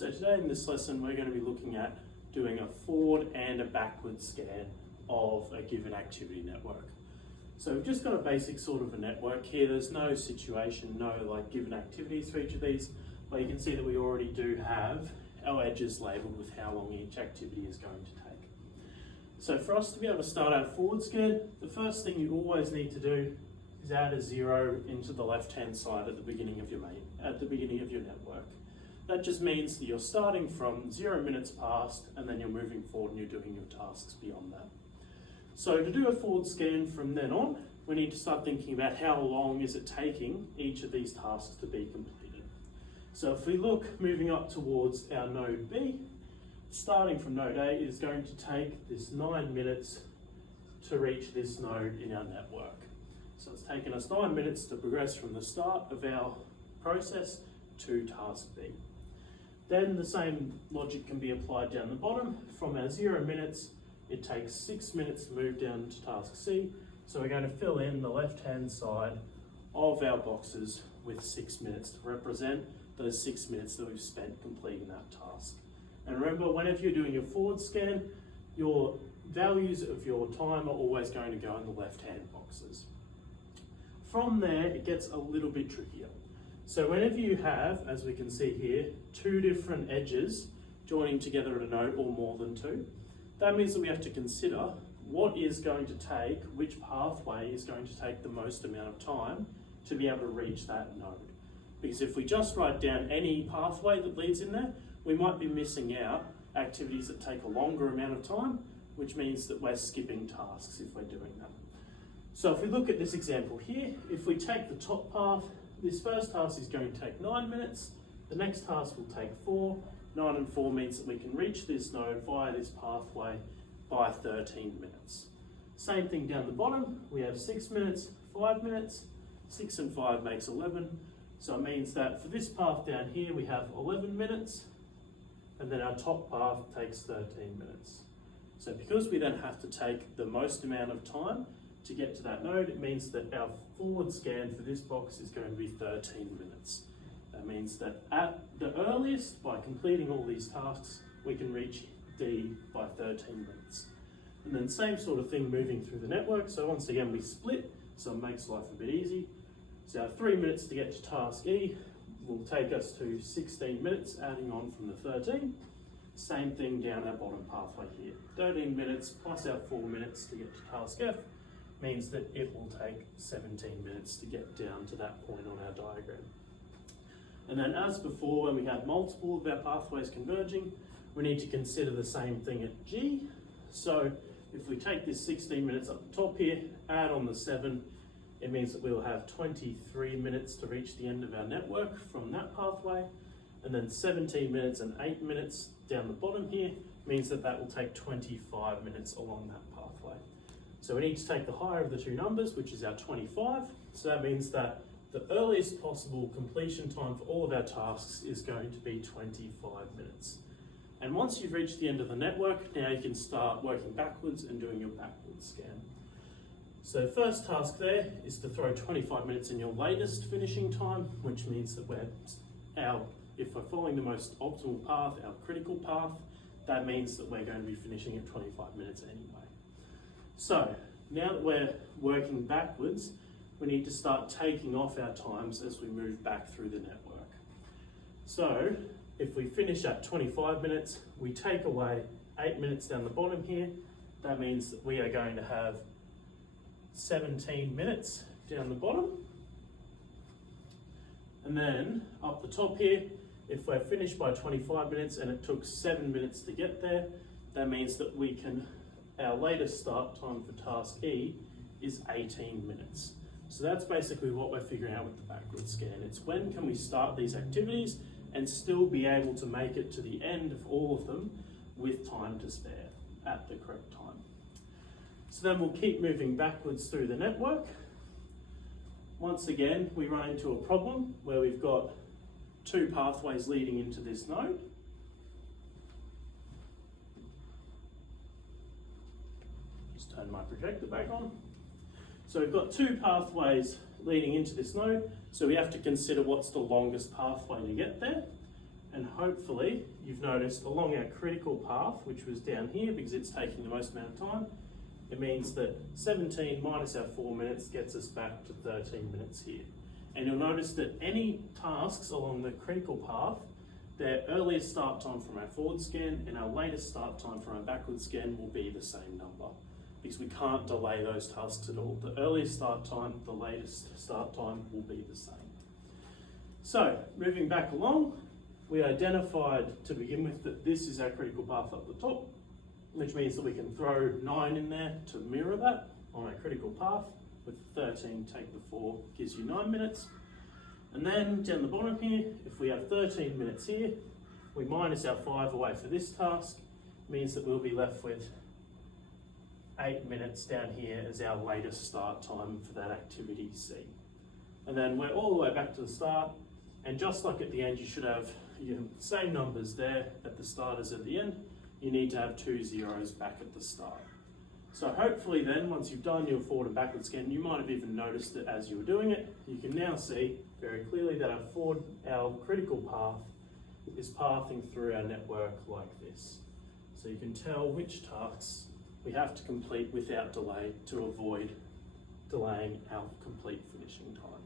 So today in this lesson, we're going to be looking at doing a forward and a backward scan of a given activity network. So we've just got a basic sort of a network here. There's no situation, no like given activities for each of these, but you can see that we already do have our edges labeled with how long each activity is going to take. So for us to be able to start our forward scan, the first thing you always need to do is add a 0 into the left-hand side at the beginning of your network. That just means that you're starting from 0 minutes past and then you're moving forward and you're doing your tasks beyond that. So to do a forward scan from then on, we need to start thinking about how long is it taking each of these tasks to be completed. So if we look moving up towards our node B, starting from node A is going to take this 9 minutes to reach this node in our network. So it's taken us 9 minutes to progress from the start of our process to task B. Then the same logic can be applied down the bottom. From our 0 minutes, it takes 6 minutes to move down to task C. So we're going to fill in the left-hand side of our boxes with 6 minutes to represent those 6 minutes that we've spent completing that task. And remember, whenever you're doing your forward scan, your values of your time are always going to go in the left-hand boxes. From there, it gets a little bit trickier. So whenever you have, as we can see here, two different edges joining together at a node or more than two, that means that we have to consider what is going to take, which pathway is going to take the most amount of time to be able to reach that node. Because if we just write down any pathway that leads in there, we might be missing out activities that take a longer amount of time, which means that we're skipping tasks if we're doing that. So if we look at this example here, if we take the top path, this first task is going to take 9 minutes, the next task will take 4, 9 and 4 means that we can reach this node via this pathway by 13 minutes. Same thing down the bottom, we have 6 minutes, 5 minutes, 6 and 5 makes 11, so it means that for this path down here we have 11 minutes, and then our top path takes 13 minutes. So because we then have to take the most amount of time to get to that node, it means that our forward scan for this box is going to be 13 minutes. That means that at the earliest, by completing all these tasks, we can reach D by 13 minutes. And then same sort of thing moving through the network. So once again, we split, so it makes life a bit easy. So our 3 minutes to get to task E will take us to 16 minutes, adding on from the 13. Same thing down our bottom pathway here. 13 minutes plus our 4 minutes to get to task F means that it will take 17 minutes to get down to that point on our diagram. And then as before, when we have multiple of our pathways converging, we need to consider the same thing at G. So if we take this 16 minutes up the top here, add on the 7, it means that we'll have 23 minutes to reach the end of our network from that pathway. And then 17 minutes and 8 minutes down the bottom here means that that will take 25 minutes along that pathway. So we need to take the higher of the two numbers, which is our 25. So that means that the earliest possible completion time for all of our tasks is going to be 25 minutes. And once you've reached the end of the network, now you can start working backwards and doing your backwards scan. So the first task there is to throw 25 minutes in your latest finishing time, which means that if we're following the most optimal path, our critical path, that means that we're going to be finishing at 25 minutes anyway. So now that we're working backwards, we need to start taking off our times as we move back through the network. So if we finish at 25 minutes, we take away 8 minutes down the bottom here. That means that we are going to have 17 minutes down the bottom. And then up the top here, if we're finished by 25 minutes and it took 7 minutes to get there, that means that our latest start time for task E is 18 minutes. So that's basically what we're figuring out with the backward scan. It's when can we start these activities and still be able to make it to the end of all of them with time to spare at the correct time. So then we'll keep moving backwards through the network. Once again, we run into a problem where we've got two pathways leading into this node. Just turn my projector back on. So we've got two pathways leading into this node, so we have to consider what's the longest pathway to get there. And hopefully you've noticed along our critical path, which was down here because it's taking the most amount of time, it means that 17 minus our 4 minutes gets us back to 13 minutes here. And you'll notice that any tasks along the critical path, their earliest start time from our forward scan and our latest start time from our backward scan will be the same number, because we can't delay those tasks at all. The earliest start time, the latest start time will be the same. So, moving back along, we identified to begin with that this is our critical path up the top, which means that we can throw 9 in there to mirror that on our critical path. With 13, take the 4, gives you 9 minutes. And then down the bottom here, if we have 13 minutes here, we minus our 5 away for this task, means that we'll be left with 8 minutes down here as our latest start time for that activity C. And then we're all the way back to the start, and just like at the end, you should have the same numbers there at the start as at the end. You need to have 2 zeros back at the start. So hopefully then, once you've done your forward and backward scan, you might have even noticed that as you were doing it, you can now see very clearly that our critical path is pathing through our network like this. So you can tell which tasks we have to complete without delay to avoid delaying our complete finishing time.